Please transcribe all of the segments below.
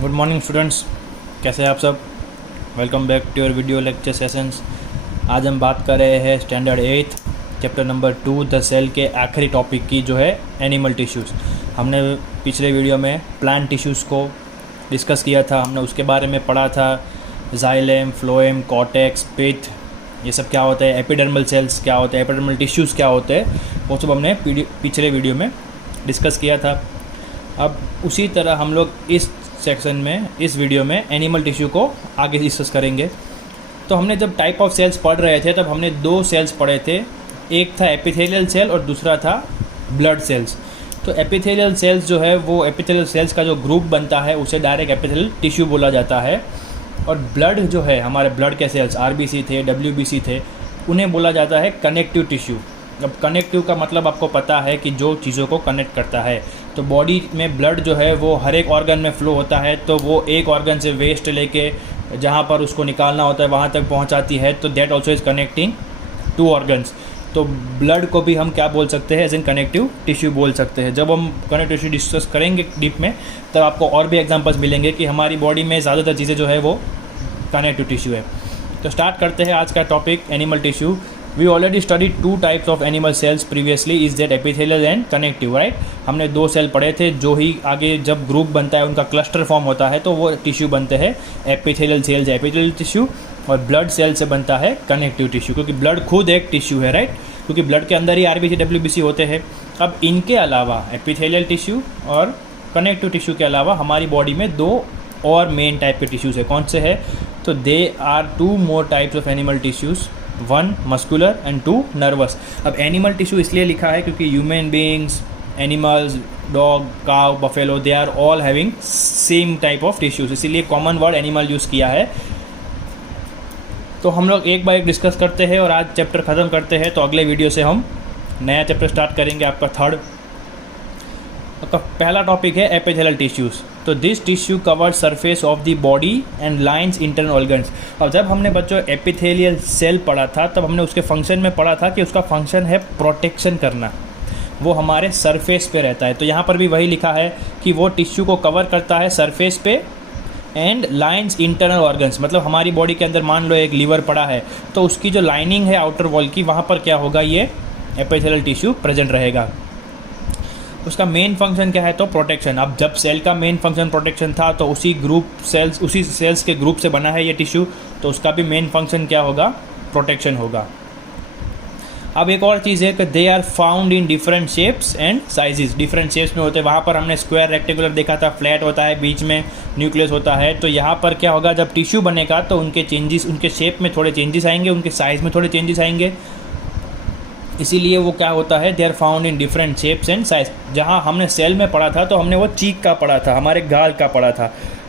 Good morning students, कैसे हैं आप सब। Welcome back to your video lecture sessions. आज हम बात कर रहे हैं standard 8 chapter number 2 the cell के आखिरी टॉपिक की, जो है एनिमल टिश्यूज़। हमने पिछले वीडियो में प्लांट टिश्यूज़ को डिस्कस किया था, हमने उसके बारे में पढ़ा था। जाइलेम, फ्लोएम, कॉर्टेक्स, पिथ, ये सब क्या होता है, एपिडर्मल सेल्स क्या होते हैं, एपिडर्मल टिश्यूज़ क्या होते हैं, वो सब हमने पिछले वीडियो में डिस्कस किया था। अब उसी तरह हम लोग इस सेक्शन में, इस वीडियो में एनिमल टिश्यू को आगे डिस्कस करेंगे। तो हमने जब टाइप ऑफ सेल्स पढ़ रहे थे तब हमने दो सेल्स पढ़े थे, एक था एपिथेलियल सेल और दूसरा था ब्लड सेल्स। तो एपिथेलियल सेल्स जो है वो एपिथेलियल सेल्स का जो ग्रुप बनता है उसे डायरेक्ट एपिथेलियल टिश्यू बोला जाता है। और ब्लड जो है, हमारे ब्लड के सेल्स आरबीसी थे, डब्ल्यूबीसी थे, उन्हें बोला जाता है कनेक्टिव टिश्यू। अब कनेक्टिव का मतलब आपको पता है कि जो चीज़ों को कनेक्ट करता है। तो बॉडी में ब्लड जो है वो हर एक ऑर्गन में फ़्लो होता है, तो वो एक ऑर्गन से वेस्ट लेके जहाँ पर उसको निकालना होता है वहाँ तक पहुँचाती है। तो that also is connecting to organs. तो ब्लड को भी हम क्या बोल सकते हैं, एज इन कनेक्टिव टिश्यू बोल सकते हैं। जब हम कनेक्टिव टिश्यू डिस्कस करेंगे डीप में, तब आपको और भी एग्जांपल्स मिलेंगे कि हमारी बॉडी में ज़्यादातर चीज़ें जो है वो कनेक्टिव टिश्यू है। तो स्टार्ट करते हैं आज का topic, animal tissue. We already study two types of animal cells previously, is that epithelial and connective, right. हमने दो सेल पढ़े थे, जो ही आगे जब ग्रुप बनता है उनका क्लस्टर फॉर्म होता है तो वो टिश्यू बनते हैं। एपिथेलियल सेल्स एपिथेलियल टिश्यू और ब्लड सेल से बनता है कनेक्टिव टिश्यू, क्योंकि ब्लड खुद एक टिश्यू है, राइट। क्योंकि ब्लड के अंदर ही आरबीसी डब्ल्यूबीसी होते हैं। अब इनके अलावा एपिथेलियल टिश्यू और कनेक्टिव टिश्यू के अलावा हमारी बॉडी में दो और मेन टाइप के टिश्यूज़ है। कौन से है? तो they are two more types of animal tissues, one muscular and two nervous. अब एनिमल टिश्यू इसलिए लिखा है क्योंकि human beings, animals, dog, cow, buffalo, they are all having same type of tissues, इसीलिए कॉमन वर्ड एनिमल यूज़ किया है। तो हम लोग एक बार एक डिस्कस करते हैं और आज चैप्टर ख़त्म करते हैं। तो अगले वीडियो से हम नया चैप्टर स्टार्ट करेंगे, आपका थर्ड। तो पहला टॉपिक है एपिथेलियल टिश्यूज़। तो this tissue cover surface of the body and lines internal organs. अब जब हमने बच्चों एपिथेलियल सेल पढ़ा था तब हमने उसके फंक्शन में पढ़ा था कि उसका फंक्शन है प्रोटेक्शन करना, वो हमारे सरफेस पे रहता है। तो यहाँ पर भी वही लिखा है कि वो टिश्यू को कवर करता है सरफेस पे एंड लाइंस इंटरनल ऑर्गन्स। मतलब हमारी बॉडी के अंदर मान लो एक लीवर पड़ा है, तो उसकी जो लाइनिंग है आउटर वॉल की, वहाँ पर क्या होगा, ये एपिथेलियल टिश्यू प्रेजेंट रहेगा। उसका मेन फंक्शन क्या है? तो प्रोटेक्शन। अब जब सेल का मेन फंक्शन प्रोटेक्शन था तो उसी सेल्स के ग्रुप से बना है ये टिश्यू, तो उसका भी मेन फंक्शन क्या होगा? प्रोटेक्शन होगा। अब एक और चीज़ है कि they are found in different shapes and sizes. Different shapes में होते हैं, वहाँ पर हमने स्क्वायर, रेक्टेंगुलर देखा था, फ्लैट होता है, बीच में न्यूक्लियस होता है। तो यहाँ पर क्या होगा, जब टिश्यू बनेगा तो उनके चेंजेस, उनके शेप में थोड़े चेंजेस आएंगे, उनके साइज़ में थोड़े चेंजेस आएंगे। इसीलिए वो क्या होता है, they are found in different shapes and size. जहाँ हमने सेल में पढ़ा था तो हमने वो चीक का पढ़ा था, हमारे गाल का पढ़ा था,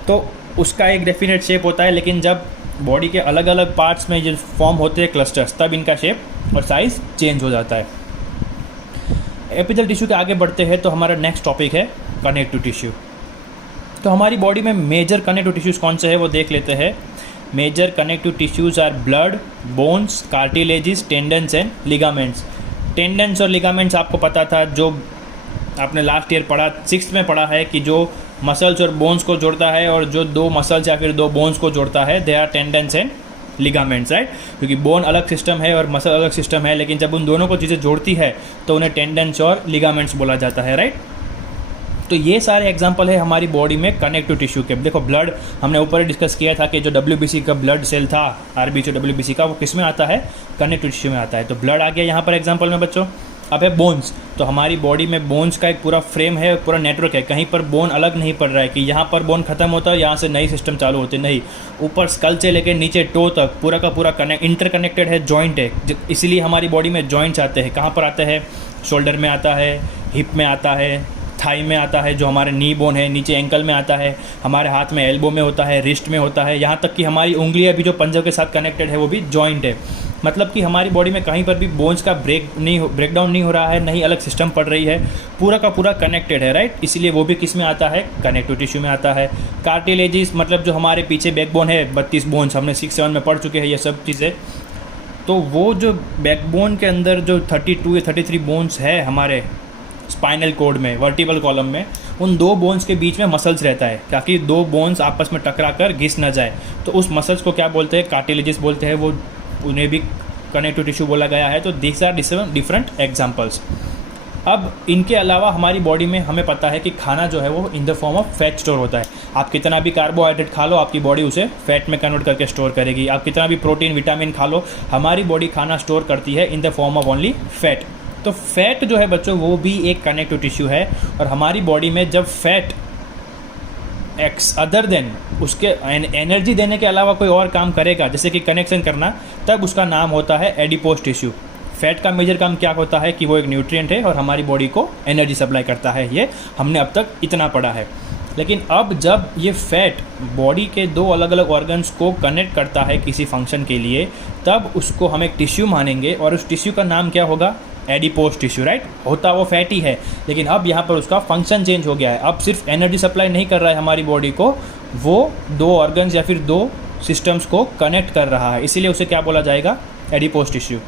तो उसका एक डेफिनेट शेप होता है। लेकिन जब बॉडी के अलग अलग पार्ट्स में जो फॉर्म होते हैं क्लस्टर्स, तब इनका शेप और साइज़ चेंज हो जाता है। एपिथेलियल टिश्यू के आगे बढ़ते हैं तो हमारा नेक्स्ट टॉपिक है कनेक्टिव टिश्यू। तो हमारी बॉडी में मेजर कनेक्टिव टिश्यूज़ कौन से हैं वो देख लेते हैं। Major connective tissues are blood, bones, cartilages, tendons and ligaments. Tendons और लिगामेंट्स आपको पता था, जो आपने लास्ट ईयर पढ़ा, 6th में पढ़ा है, कि जो मसल्स और बोन्स को जोड़ता है और जो दो मसल्स या फिर दो बोन्स को जोड़ता है, they are tendons and ligaments, right. क्योंकि बोन अलग सिस्टम है और मसल अलग सिस्टम है, लेकिन जब उन दोनों को चीज़ें जोड़ती है तो उन्हें टेंडन्स और लिगामेंट्स बोला जाता है, राइट। तो ये सारे एग्जांपल है हमारी बॉडी में कनेक्टिव टिश्यू के। देखो ब्लड हमने ऊपर ही डिस्कस किया था कि जो डब्ल्यूबीसी का ब्लड सेल था, आरबीसी डब्ल्यूबीसी का, वो किस में आता है? कनेक्टिव टिश्यू में आता है। तो ब्लड आ गया यहाँ पर एग्जांपल में बच्चों। अब है बोन्स। तो हमारी बॉडी में बोन्स का एक पूरा फ्रेम है, पूरा नेटवर्क है। कहीं पर बोन अलग नहीं पड़ रहा है कि यहाँ पर बोन खत्म होता है, यहाँ से नई सिस्टम चालू होती, नहीं। ऊपर स्कल से लेकर नीचे टो तक पूरा का पूरा इंटरकनेक्टेड है, जॉइंट है। इसीलिए हमारी बॉडी में जॉइंट्स आते हैं। कहाँ पर आते हैं? शोल्डर में आता है, हिप में आता है, थाई में आता है, जो हमारे नी बोन है, नीचे एंकल में आता है, हमारे हाथ में एल्बो में होता है, रिस्ट में होता है, यहाँ तक कि हमारी उंगलियाँ भी जो पंजों के साथ कनेक्टेड है वो भी जॉइंट है। मतलब कि हमारी बॉडी में कहीं पर भी बोन्स का ब्रेकडाउन नहीं हो रहा है, नहीं अलग सिस्टम पड़ रही है, पूरा का पूरा कनेक्टेड है, राइट। इसलिए वो भी किस में आता है? कनेक्टिव टिश्यू में आता है। कार्टिलेजिस मतलब जो हमारे पीछे बैकबोन है, 32 बोन्स हमने 6-7 में पढ़ चुके हैं ये सब चीज़ें। तो वो जो बैकबोन के अंदर जो 32 या 33 बोन्स है हमारे स्पाइनल कोड में, वर्टिबल कॉलम में, उन दो बोन्स के बीच में मसल्स रहता है ताकि दो बोन्स आपस में टकरा कर घिस न जाए। तो उस मसल्स को क्या बोलते हैं, कार्टिलेजेस बोलते हैं, वो उन्हें भी कनेक्टिव टिश्यू बोला गया है। तो दीज आर डिफरेंट एग्जाम्पल्स। अब इनके अलावा हमारी बॉडी में हमें पता है कि खाना जो है वो in the form of fat store होता है। आप कितना भी कार्बोहाइड्रेट खा लो, आपकी बॉडी उसे फैट में कन्वर्ट करके स्टोर करेगी। आप कितना भी प्रोटीन विटामिन खा लो, हमारी बॉडी खाना स्टोर करती है in the form of only fat. तो फैट जो है बच्चों वो भी एक कनेक्टिव टिश्यू है। और हमारी बॉडी में जब फैट एक्स अदर देन उसके एनर्जी देने के अलावा कोई और काम करेगा, जैसे कि कनेक्शन करना, तब उसका नाम होता है एडिपोज टिश्यू। फैट का मेजर काम क्या होता है कि वो एक न्यूट्रिएंट है और हमारी बॉडी को एनर्जी सप्लाई करता है। ये हमने अब तक इतना पढ़ा है। लेकिन अब जब ये फैट बॉडी के दो अलग अलग ऑर्गन्स को कनेक्ट करता है किसी फंक्शन के लिए, तब उसको हम एक टिश्यू मानेंगे और उस टिश्यू का नाम क्या होगा, एडिपोज टिश्यू, राइट। होता वो फैटी है, लेकिन अब यहाँ पर उसका फंक्शन चेंज हो गया है। अब सिर्फ एनर्जी सप्लाई नहीं कर रहा है हमारी बॉडी को, वो दो ऑर्गन्स या फिर दो सिस्टम्स को कनेक्ट कर रहा है, इसीलिए उसे क्या बोला जाएगा, एडिपोज टिश्यू।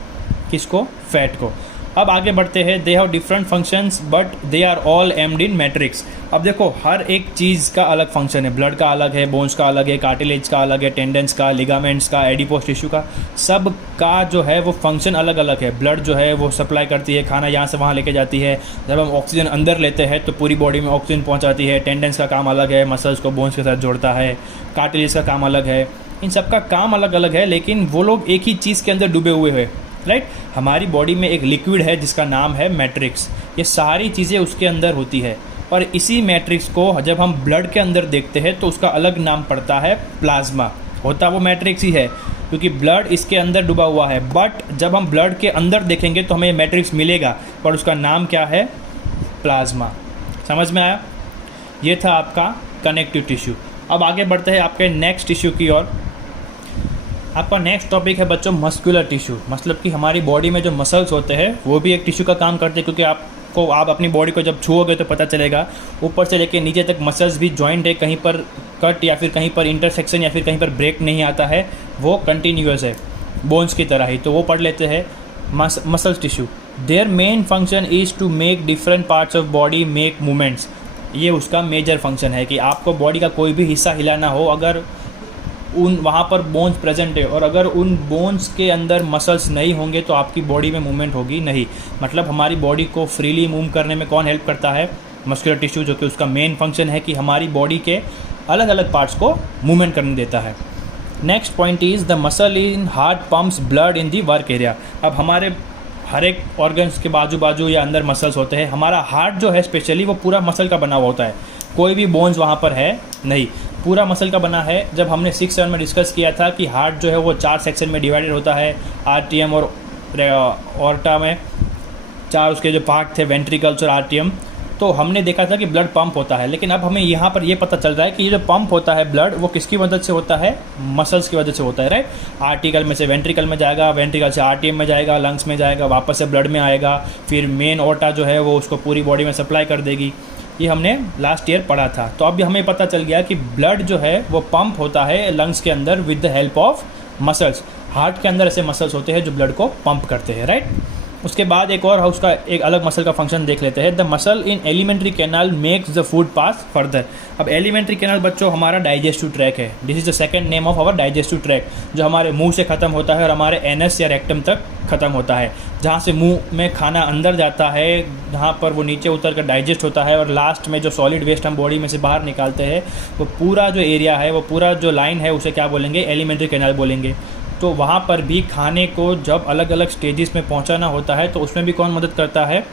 किसको, फैट को। अब आगे बढ़ते हैं। They have different functions but they are all aimed in matrix. अब देखो हर एक चीज़ का अलग फंक्शन है। ब्लड का अलग है, बोन्स का अलग है, कार्टिलेज का अलग है, टेंडेंस का, लिगामेंट्स का, एडिपोज टिश्यू का, सब का जो है वो फंक्शन अलग अलग है। ब्लड जो है वो सप्लाई करती है, खाना यहाँ से वहाँ लेके जाती है। जब हम ऑक्सीजन अंदर लेते हैं तो पूरी बॉडी में ऑक्सीजन पहुँचाती है। टेंडेंस का काम अलग है, मसल्स को बोन्स के साथ जोड़ता है। कार्टिलेज का काम अलग है। इन सब का काम अलग अलग है, लेकिन वो लोग एक ही चीज़ के अंदर डूबे हुए हैं, राइट। हमारी बॉडी में एक लिक्विड है जिसका नाम है मैट्रिक्स। ये सारी चीज़ें उसके अंदर होती है और इसी मैट्रिक्स को जब हम ब्लड के अंदर देखते हैं तो उसका अलग नाम पड़ता है प्लाज्मा। होता वो मैट्रिक्स ही है क्योंकि ब्लड इसके अंदर डूबा हुआ है, बट जब हम ब्लड के अंदर देखेंगे तो हमें मैट्रिक्स मिलेगा, पर उसका नाम क्या है, प्लाज्मा। समझ में आया। ये था आपका कनेक्टिव टिश्यू। अब आगे बढ़ते हैं आपके नेक्स्ट टिश्यू की ओर। आपका नेक्स्ट टॉपिक है बच्चों मस्कुलर टिश्यू। मतलब कि हमारी बॉडी में जो मसल्स होते हैं वो भी एक टिश्यू का काम करते हैं, क्योंकि आप अपनी बॉडी को जब छुओगे तो पता चलेगा ऊपर से लेके नीचे तक मसल्स भी जॉइंट है, कहीं पर कट या फिर कहीं पर इंटरसेक्शन या फिर कहीं पर ब्रेक नहीं आता है, वो कंटिन्यूअस है बोन्स की तरह ही। तो वो पढ़ लेते हैं muscles tissue. Their main function is to make different parts of body make movements. ये उसका मेजर फंक्शन है कि आपको बॉडी का कोई भी हिस्सा हिलाना हो, अगर उन वहाँ पर बोन्स प्रेजेंट है और अगर उन बोन्स के अंदर मसल्स नहीं होंगे तो आपकी बॉडी में मूवमेंट होगी नहीं। मतलब हमारी बॉडी को फ्रीली मूव करने में कौन हेल्प करता है, मस्कुलर टिश्यू, जो कि उसका मेन फंक्शन है कि हमारी बॉडी के अलग अलग पार्ट्स को मूवमेंट करने देता है। Next point is the muscle in heart pumps blood in the work area. अब हमारे हर एक ऑर्गन्स के बाजू बाजू या अंदर मसल्स होते हैं। हमारा हार्ट जो है स्पेशली वो पूरा मसल का बना हुआ होता है, कोई भी बोन्स वहाँ पर है नहीं, पूरा मसल का बना है। जब हमने 6-7 में डिस्कस किया था कि हार्ट जो है वो 4 सेक्शन में डिवाइडेड होता है, आर्टियम और ऑर्टा में 4 उसके जो पार्ट थे, वेंट्रिकल्स और आर्टियम। तो हमने देखा था कि ब्लड पंप होता है, लेकिन अब हमें यहाँ पर ये पता चल रहा है कि ये जो पंप होता है ब्लड, वो किसकी मदद से होता है, मसल्स की वजह से होता है, राइट। आर्टिकल में से वेंट्रिकल में जाएगा, वेंट्रिकल से आर्टियम में जाएगा, लंग्स में जाएगा, वापस से ब्लड में आएगा, फिर मेन ऑर्टा जो है वो उसको पूरी बॉडी में सप्लाई कर देगी। ये हमने लास्ट ईयर पढ़ा था। तो अब हमें पता चल गया कि ब्लड जो है वो पंप होता है लंग्स के अंदर with the help of muscles. Heart के अंदर ऐसे मसल्स होते हैं जो ब्लड को पंप करते हैं, राइट। उसके बाद एक और उसका एक अलग मसल का फंक्शन देख लेते हैं। The muscle in alimentary canal makes the food pass further. अब एलिमेंट्री कैनाल बच्चों हमारा डाइजेस्टिव ट्रैक है। This is the second name of our digestive tract, जो हमारे मुंह से ख़त्म होता है और हमारे एनस या रेक्टम तक ख़त्म होता है, जहाँ से मुंह में खाना अंदर जाता है, जहाँ पर वो नीचे उतर कर डाइजेस्ट होता है और लास्ट में जो सॉलिड वेस्ट हम बॉडी में से बाहर निकालते हैं, वो पूरा जो एरिया है, वो पूरा जो लाइन है, उसे क्या बोलेंगे, एलिमेंट्री कैनाल बोलेंगे। तो वहाँ पर भी खाने को जब अलग अलग स्टेजेस में पहुँचाना होता है तो उसमें भी कौन मदद करता है,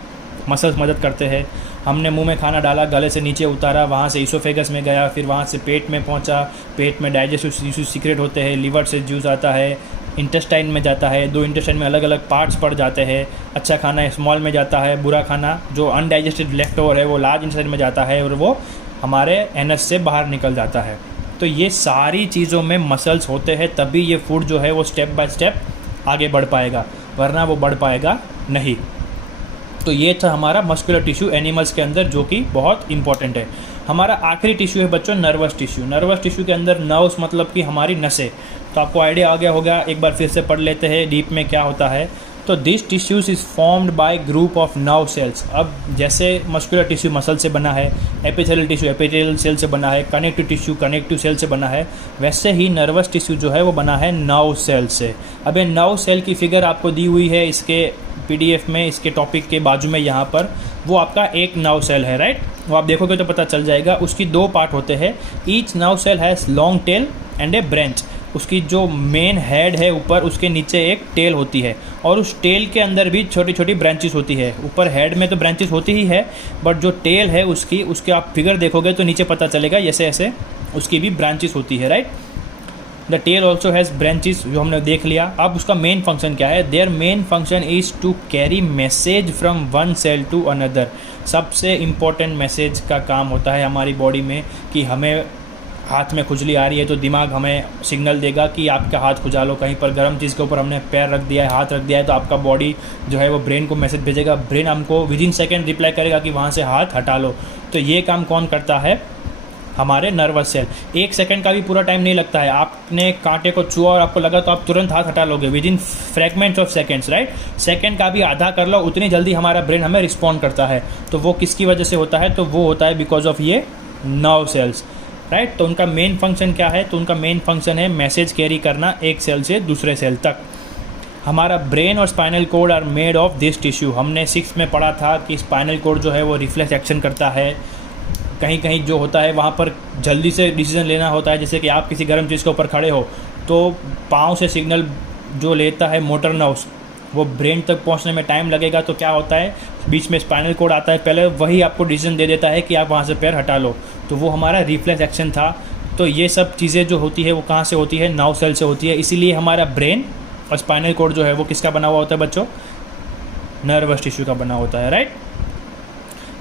मसल्स मदद करते हैं। हमने मुंह में खाना डाला, गले से नीचे उतारा, वहाँ से इसोफेगस में गया, फिर वहाँ से पेट में पहुँचा, पेट में डाइजेस्टिव टिश्यू सीक्रेट होते हैं, लिवर से जूस आता है, इंटेस्टाइन में जाता है, 2 इंटेस्टाइन में अलग अलग पार्ट्स पड़ जाते हैं। अच्छा खाना स्मॉल में जाता है, बुरा खाना जो अनडाइजेस्टेड लेफ्ट ओवर है वो लार्ज इंटेस्टाइन में जाता है और वो हमारे एनस से बाहर निकल जाता है। तो ये सारी चीज़ों में मसल्स होते हैं, तभी ये फूड जो है वो स्टेप बाय स्टेप आगे बढ़ पाएगा, वरना वो बढ़ पाएगा नहीं। तो ये था हमारा मस्कुलर टिश्यू एनिमल्स के अंदर, जो कि बहुत इंपॉर्टेंट है। हमारा आखिरी टिश्यू है बच्चों नर्वस टिश्यू। नर्वस टिश्यू के अंदर नर्व्स मतलब कि हमारी नसें। तो आपको आइडिया आ गया होगा, एक बार फिर से पढ़ लेते हैं डीप में क्या होता है। तो this tissues is formed by group of nerve cells. अब जैसे मस्कुलर टिश्यू मसल से बना है, एपिथेलियल टिश्यू एपिथेलियल सेल से बना है, कनेक्टिव टिश्यू कनेक्टिव सेल से बना है, वैसे ही नर्वस टिश्यू जो है वो बना है नर्व सेल से। अब ये नर्व सेल की फिगर आपको दी हुई है इसके PDF में, इसके टॉपिक के बाजू में यहाँ पर, वो आपका एक नर्व सेल है, राइट। वो आप देखोगे तो पता चल जाएगा। उसकी 2 पार्ट होते हैं। Each nerve cell has long tail and a branch. उसकी जो मेन हेड है ऊपर, उसके नीचे एक टेल होती है, और उस टेल के अंदर भी छोटी छोटी ब्रांचेस होती है। ऊपर हेड में तो ब्रांचेस होती ही है, बट जो टेल है उसके आप फिगर देखोगे तो नीचे पता चलेगा ऐसे ऐसे उसकी भी ब्रांचेस होती है, right. The tail also has branches, जो हमने देख लिया। अब उसका मेन फंक्शन क्या है? Their main function is to carry message from one cell to another. सबसे इम्पोर्टेंट मैसेज का काम होता है हमारी बॉडी में कि हमें हाथ में खुजली आ रही है तो दिमाग हमें सिग्नल देगा कि आपका हाथ खुजा लो। कहीं पर गर्म चीज़ के ऊपर हमने पैर रख दिया है, हाथ रख दिया है, तो आपका बॉडी जो है वो ब्रेन को मैसेज भेजेगा। ब्रेन हमको विदिन सेकेंड रिप्लाई करेगा कि वहाँ से हाथ हटा लो। तो ये काम कौन करता है? हमारे नर्वस सेल। 1 सेकंड का भी पूरा टाइम नहीं लगता है। आपने कांटे को छुआ और आपको लगा तो आप तुरंत हाथ हटा लोगे within fragments of seconds, right. Second का भी आधा कर लो, उतनी जल्दी हमारा ब्रेन हमें रिस्पॉन्ड करता है। तो वो किसकी वजह से होता है? तो वो होता है बिकॉज ऑफ ये नर्व सेल्स, राइट। तो उनका मेन फंक्शन क्या है? तो उनका मेन फंक्शन है मैसेज कैरी करना एक सेल से दूसरे सेल तक। हमारा ब्रेन और spinal cord are made of this tissue. हमने 6th में पढ़ा था कि स्पाइनल कोड जो है वो रिफ्लेक्स एक्शन करता है। कहीं कहीं जो होता है वहाँ पर जल्दी से डिसीजन लेना होता है, जैसे कि आप किसी गर्म चीज़ के ऊपर खड़े हो तो पाँव से सिग्नल जो लेता है मोटर नर्व्स, वो ब्रेन तक पहुँचने में टाइम लगेगा। तो क्या होता है, बीच में स्पाइनल कोड आता है, पहले वही आपको डिसीजन दे देता है कि आप वहाँ से पैर हटा लो। तो वो हमारा रिफ्लेक्स एक्शन था। तो ये सब चीज़ें जो होती है वो कहाँ से होती है? नर्व सेल से होती है। इसीलिए हमारा ब्रेन और स्पाइनल कोड जो है वो किसका बना हुआ होता है बच्चों? नर्वस टिश्यू का बना होता है, राइट।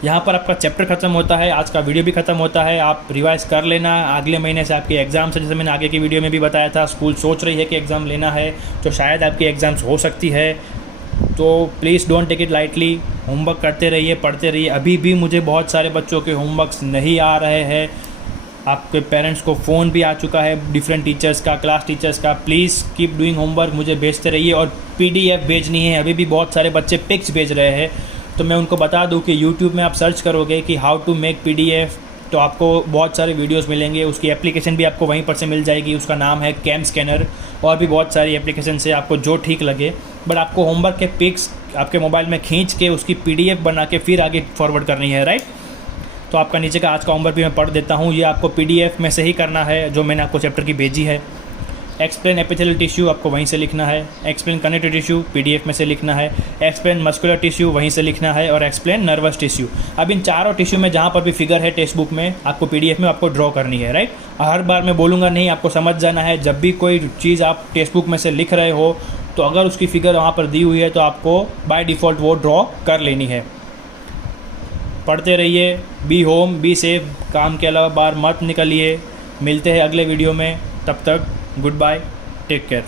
यहाँ पर आपका चैप्टर ख़त्म होता है, आज का वीडियो भी ख़त्म होता है। आप रिवाइज कर लेना। अगले महीने से आपके एग्ज़ाम्स है, जैसे मैंने आगे की वीडियो में भी बताया था। स्कूल सोच रही है कि एग्ज़ाम लेना है, तो शायद आपकी एग्ज़ाम्स हो सकती है। तो please don't take it lightly. Homework करते रहिए, पढ़ते रहिए। अभी भी मुझे बहुत सारे बच्चों के होमवर्क्स नहीं आ रहे हैं। आपके पेरेंट्स को फ़ोन भी आ चुका है डिफरेंट टीचर्स का, क्लास टीचर्स का। प्लीज़ कीप डूइंग होमवर्क, मुझे भेजते रहिए। और PDF भेजनी है। अभी भी बहुत सारे बच्चे पिक्स भेज रहे हैं, तो मैं उनको बता दूं कि YouTube में आप सर्च करोगे कि हाउ टू मेक PDF, तो आपको बहुत सारे वीडियोस मिलेंगे। उसकी एप्लीकेशन भी आपको वहीं पर से मिल जाएगी। उसका नाम है कैम स्कैनर। और भी बहुत सारी एप्लीकेशन से आपको जो ठीक लगे, बट आपको होमवर्क के पिक्स आपके मोबाइल में खींच के उसकी PDF बना के फिर आगे फॉरवर्ड करनी है, राइट। तो आपका नीचे का आज का होमवर्क भी मैं पढ़ देता हूँ। ये आपको PDF में से ही करना है जो मैंने आपको चैप्टर की भेजी है। एक्सप्लेन एपिथेलियल टिश्यू आपको वहीं से लिखना है। एक्सप्लेन कनेक्टिव टिश्यू PDF में से लिखना है। एक्सप्लेन मस्कुलर टिश्यू वहीं से लिखना है। और एक्सप्लेन नर्वस टिश्यू। अब इन चारों टिश्यू में जहाँ पर भी फिगर है टेक्स्ट बुक में, आपको PDF में आपको ड्रॉ करनी है, राइट। हर बार मैं बोलूँगा नहीं, आपको समझ जाना है। जब भी कोई चीज़ आप टेक्स्ट बुक में से लिख रहे हो, तो अगर उसकी फिगर वहाँ पर दी हुई है तो आपको बाय डिफ़ॉल्ट वो ड्रॉ कर लेनी है। पढ़ते रहिए। Be home, be safe. काम के अलावा बाहर मत निकलिए। मिलते हैं अगले वीडियो में। तब तक गुड बाय, टेक केयर।